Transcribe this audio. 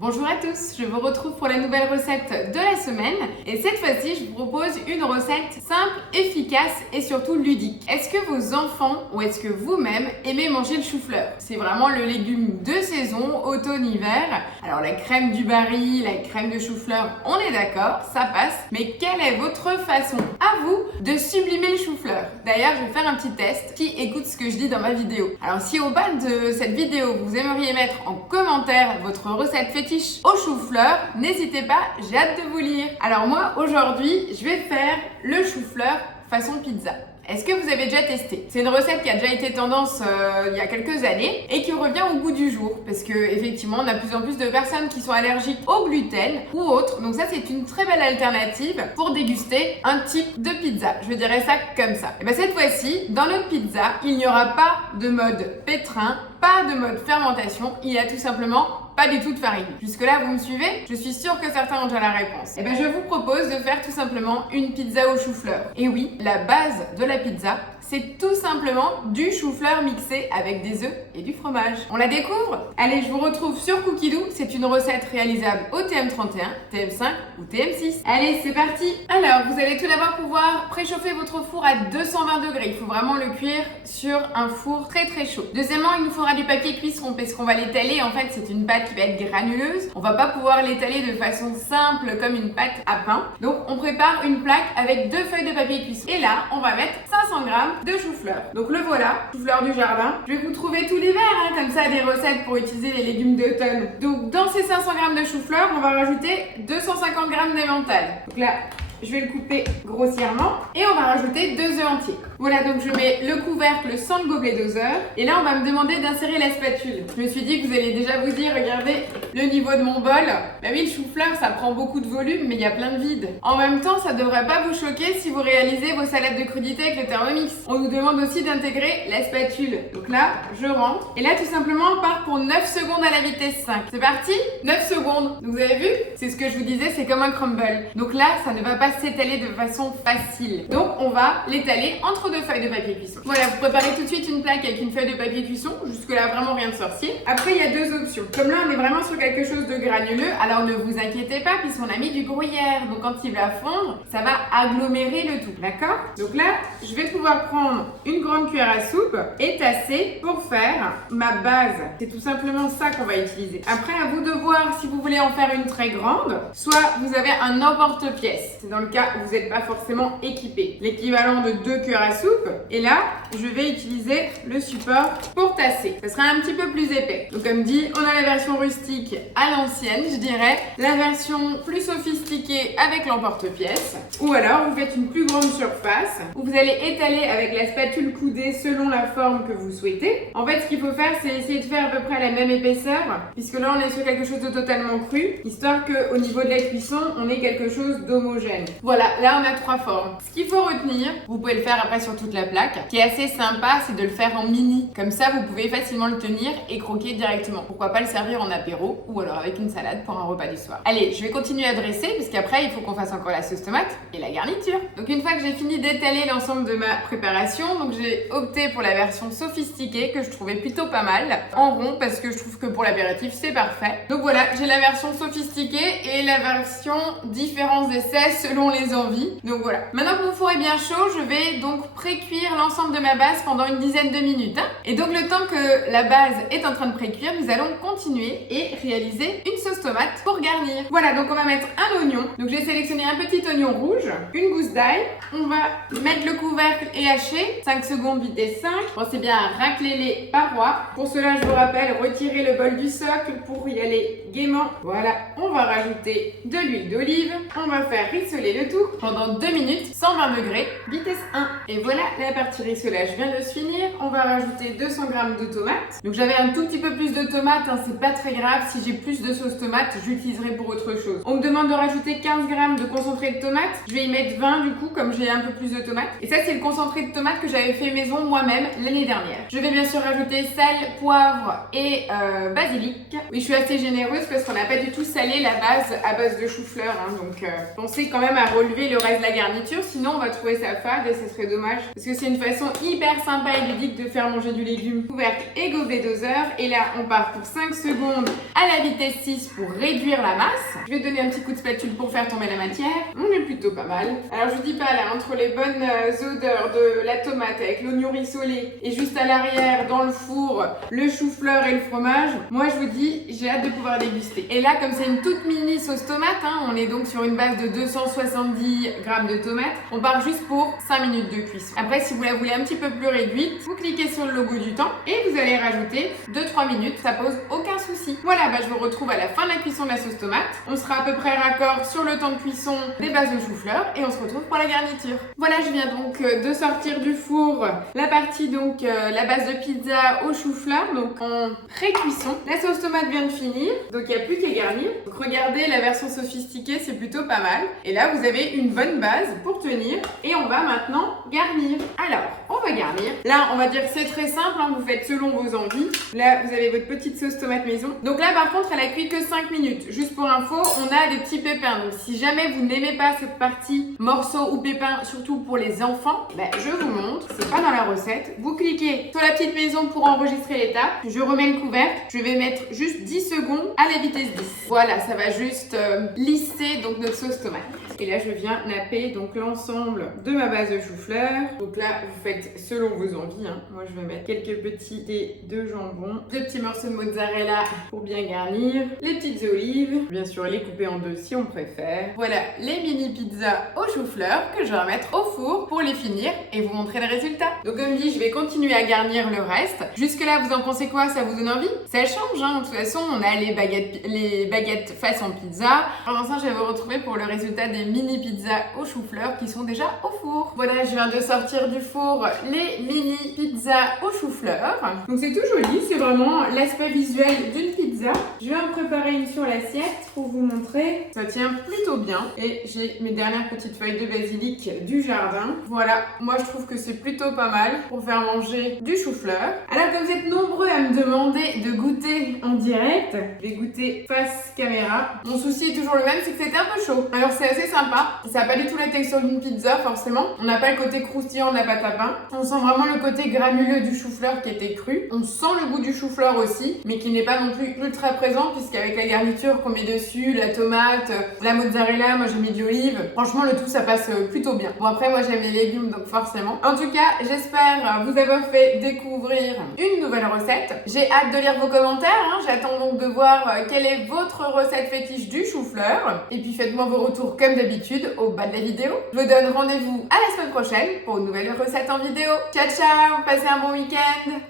Bonjour à tous, je vous retrouve pour la nouvelle recette de la semaine et cette fois-ci je vous propose une recette simple, efficace et surtout ludique. Est-ce que vos enfants ou est-ce que vous-même aimez manger le chou-fleur? C'est vraiment le légume de saison, automne-hiver. Alors la crème du Barry, la crème de chou-fleur, on est d'accord, ça passe, mais quelle est votre façon à vous de sublimer le chou-fleur? D'ailleurs je vais faire un petit test qui écoute ce que je dis dans ma vidéo. Alors si au bas de cette vidéo vous aimeriez mettre en commentaire votre recette fétiche au chou-fleur, n'hésitez pas, j'ai hâte de vous lire. Alors moi, aujourd'hui, je vais faire le chou-fleur façon pizza. Est-ce que vous avez déjà testé? C'est une recette qui a déjà été tendance il y a quelques années et qui revient au goût du jour parce que effectivement on a de plus en plus de personnes qui sont allergiques au gluten ou autres, donc ça c'est une très belle alternative pour déguster un type de pizza. Je dirais ça comme ça. Et bien cette fois-ci, dans notre pizza, il n'y aura pas de mode pétrin, pas de mode fermentation, il y a tout simplement pas du tout de farine. Jusque-là, vous me suivez? Je suis sûre que certains ont déjà la réponse. Et bien, je vous propose de faire tout simplement une pizza au chou-fleur. Et oui, la base de la pizza, c'est tout simplement du chou-fleur mixé avec des œufs et du fromage. On la découvre? Allez, je vous retrouve sur Cookidoo. C'est une recette réalisable au TM31, TM5 ou TM6. Allez, c'est parti! Alors, vous allez tout d'abord pouvoir préchauffer votre four à 220 degrés. Il faut vraiment le cuire sur un four très très chaud. Deuxièmement, il nous faudra du papier cuisson parce qu'on va l'étaler. En fait, c'est une pâte qui va être granuleuse. On va pas pouvoir l'étaler de façon simple comme une pâte à pain. Donc, on prépare une plaque avec 2 feuilles de papier cuisson. Et là, on va mettre 500 g de chou-fleur. Donc le voilà, chou-fleur du jardin. Je vais vous trouver tout l'hiver, comme ça, des recettes pour utiliser les légumes d'automne. Donc dans ces 500 g de chou-fleur, on va rajouter 250 g d'emmental. Donc là, je vais le couper grossièrement et on va rajouter 2 œufs entiers. Voilà, donc je mets le couvercle sans le gobelet doseur. Et là, on va me demander d'insérer la spatule. Je me suis dit que vous allez déjà vous dire, regardez le niveau de mon bol. Bah oui, le chou-fleur, ça prend beaucoup de volume, mais il y a plein de vide. En même temps, ça devrait pas vous choquer si vous réalisez vos salades de crudités avec le Thermomix. On nous demande aussi d'intégrer la spatule. Donc là, je rentre. Et là, tout simplement, on part pour 9 secondes à la vitesse 5. C'est parti? 9 secondes. Donc vous avez vu? C'est ce que je vous disais, c'est comme un crumble. Donc là, ça ne va pas s'étaler de façon facile. Donc on va l'étaler entre 2 feuilles de papier cuisson. Voilà, vous préparez tout de suite une plaque avec une feuille de papier cuisson. Jusque là, vraiment rien de sorcier. Après, il y a 2 options. Comme là, on est vraiment sur quelque chose de granuleux, alors ne vous inquiétez pas puisqu'on a mis du gruyère. Donc quand il va fondre, ça va agglomérer le tout. D'accord? Donc là, je vais pouvoir prendre une grande cuillère à soupe et tasser pour faire ma base. C'est tout simplement ça qu'on va utiliser. Après, à vous de voir si vous voulez en faire une très grande, soit vous avez un emporte-pièce. C'est dans le cas où vous n'êtes pas forcément équipé. L'équivalent de 2 cuillères à soupe. Et là, je vais utiliser le support pour tasser. Ça sera un petit peu plus épais. Donc comme dit, on a la version rustique à l'ancienne, je dirais. La version plus sophistiquée avec l'emporte-pièce. Ou alors, vous faites une plus grande surface où vous allez étaler avec la spatule coudée selon la forme que vous souhaitez. En fait, ce qu'il faut faire, c'est essayer de faire à peu près la même épaisseur, puisque là, on est sur quelque chose de totalement cru, histoire qu'au niveau de la cuisson, on ait quelque chose d'homogène. Voilà, là, on a 3 formes. Ce qu'il faut retenir, vous pouvez le faire après sur toute la plaque, qui est assez sympa, c'est de le faire en mini. Comme ça, vous pouvez facilement le tenir et croquer directement. Pourquoi pas le servir en apéro ou alors avec une salade pour un repas du soir. Allez, je vais continuer à dresser, parce qu'après, il faut qu'on fasse encore la sauce tomate et la garniture. Donc une fois que j'ai fini d'étaler l'ensemble de ma préparation, donc j'ai opté pour la version sophistiquée que je trouvais plutôt pas mal, en rond, parce que je trouve que pour l'apéritif, c'est parfait. Donc voilà, j'ai la version sophistiquée et la version différence d'essai selon les envies. Donc voilà. Maintenant que mon four est bien chaud, je vais donc pré-cuire l'ensemble de ma base pendant une dizaine de minutes. Et donc le temps que la base est en train de pré-cuire, nous allons continuer et réaliser une sauce tomate pour garnir. Voilà, donc on va mettre un oignon. Donc j'ai sélectionné un petit oignon rouge, une gousse d'ail. On va mettre le couvercle et hacher. 5 secondes vitesse 5. Pensez bien à racler les parois. Pour cela, je vous rappelle, retirez le bol du socle pour y aller gaiement. Voilà, on va rajouter de l'huile d'olive. On va faire rissoler le tout pendant 2 minutes, 120 degrés, vitesse 1. Et voilà, la partie rissolage vient de se finir. On va rajouter 200 g de tomates. Donc j'avais un tout petit peu plus de tomates, c'est pas très grave. Si j'ai plus de sauce tomate, j'utiliserai pour autre chose. On me demande de rajouter 15 g de concentré de tomate. Je vais y mettre 20 du coup, comme j'ai un peu plus de tomates. Et ça, c'est le concentré de tomate que j'avais fait maison moi-même l'année dernière. Je vais bien sûr rajouter sel, poivre et basilic. Oui, je suis assez généreuse parce qu'on a n'a pas du tout salé la base à base de chou-fleur, hein, donc pensez quand même à relever le reste de la garniture, sinon on va trouver ça fade et ça serait dommage. Parce que c'est une façon hyper sympa et ludique de faire manger du légume. Couvercle et gobelet doseur. Et là, on part pour 5 secondes à la vitesse 6 pour réduire la masse. Je vais donner un petit coup de spatule pour faire tomber la matière. On est plutôt pas mal. Alors je vous dis pas là, entre les bonnes odeurs de la tomate avec l'oignon rissolé et juste à l'arrière dans le four, le chou-fleur et le fromage, moi je vous dis, j'ai hâte de pouvoir déguster. Et là, comme c'est une toute mini sauce tomate, hein, on est donc sur une base de 270 grammes de tomates, on part juste pour 5 minutes de cuisson. Après, si vous la voulez un petit peu plus réduite, vous cliquez sur le logo du temps et vous allez rajouter 2-3 minutes, ça pose aucun souci. Voilà, je vous retrouve à la fin de la cuisson de la sauce tomate. On sera à peu près raccord sur le temps de cuisson des bases de chou-fleur et on se retrouve pour la garniture. Voilà, je viens donc de sortir du four la partie donc la base de pizza au chou-fleur, donc en pré-cuisson. La sauce tomate vient de finir, donc il n'y a plus qu'à garnir. Donc regardez, la version sophistiquée, c'est plutôt pas mal. Et là, vous avez une bonne base pour tenir et on va maintenant garnir. Alors, on va garnir. Là, on va dire que c'est très simple, hein, vous faites selon vos envies. Là, vous avez votre petite sauce tomate maison. Donc là, par contre, elle a cuit que 5 minutes. Juste pour info, on a des petits pépins. Donc si jamais vous n'aimez pas cette partie morceaux ou pépins, surtout pour les enfants, je vous montre, c'est pas dans la recette. Vous cliquez sur la petite maison pour enregistrer l'étape. Je remets le couvercle. Je vais mettre juste 10 secondes à la vitesse 10. Voilà, ça va juste lisser donc notre sauce tomate. Et là, je viens napper donc l'ensemble de ma base de chou-fleur. Donc là, vous faites selon vos envies, hein. Moi, je vais mettre quelques petits dés de jambon, 2 petits morceaux de mozzarella pour bien garnir, les petites olives, bien sûr les couper en deux si on préfère. Voilà les mini pizzas au chou-fleur que je vais remettre au four pour les finir et vous montrer le résultat. Donc comme dit, je vais continuer à garnir le reste. Jusque là, vous en pensez quoi? Ça vous donne envie? Ça change, hein. De toute façon, on a les baguettes façon pizza. Pour l'instant, je vais vous retrouver pour le résultat des mini pizzas au chou-fleur qui sont déjà au four. Voilà, je viens de sortir du four les mini pizzas au chou-fleur. Donc c'est tout joli, c'est vraiment l'aspect visuel d'une pizza. Je vais en préparer une sur l'assiette pour vous montrer. Ça tient plutôt bien et j'ai mes dernières petites feuilles de basilic du jardin. Voilà, moi je trouve que c'est plutôt pas mal pour faire manger du chou-fleur. Alors comme vous êtes nombreux à me demander de goûter en direct, je vais goûter face caméra. Mon souci est toujours le même, c'est que c'était un peu chaud. Alors c'est assez sympa, ça n'a pas du tout la texture d'une pizza forcément. On n'a pas le côté croustillant de la pâte à pain. On sent vraiment le côté granuleux du chou-fleur qui était cru. On sent le goût du chou-fleur aussi, mais qui n'est pas non plus ultra présent puisqu'avec la garniture qu'on met dessus, la tomate, la mozzarella, moi j'ai mis de l'olive. Franchement le tout ça passe plutôt bien. Bon après moi j'aime les légumes donc forcément. En tout cas j'espère vous avoir fait découvrir une nouvelle recette. J'ai hâte de lire vos commentaires, hein. J'attends donc de voir quelle est votre recette fétiche du chou-fleur. Et puis faites-moi vos retours comme d'habitude au bas de la vidéo. Je vous donne rendez-vous à la semaine prochaine pour une nouvelle recette en vidéo. Ciao ciao, passez un bon week-end.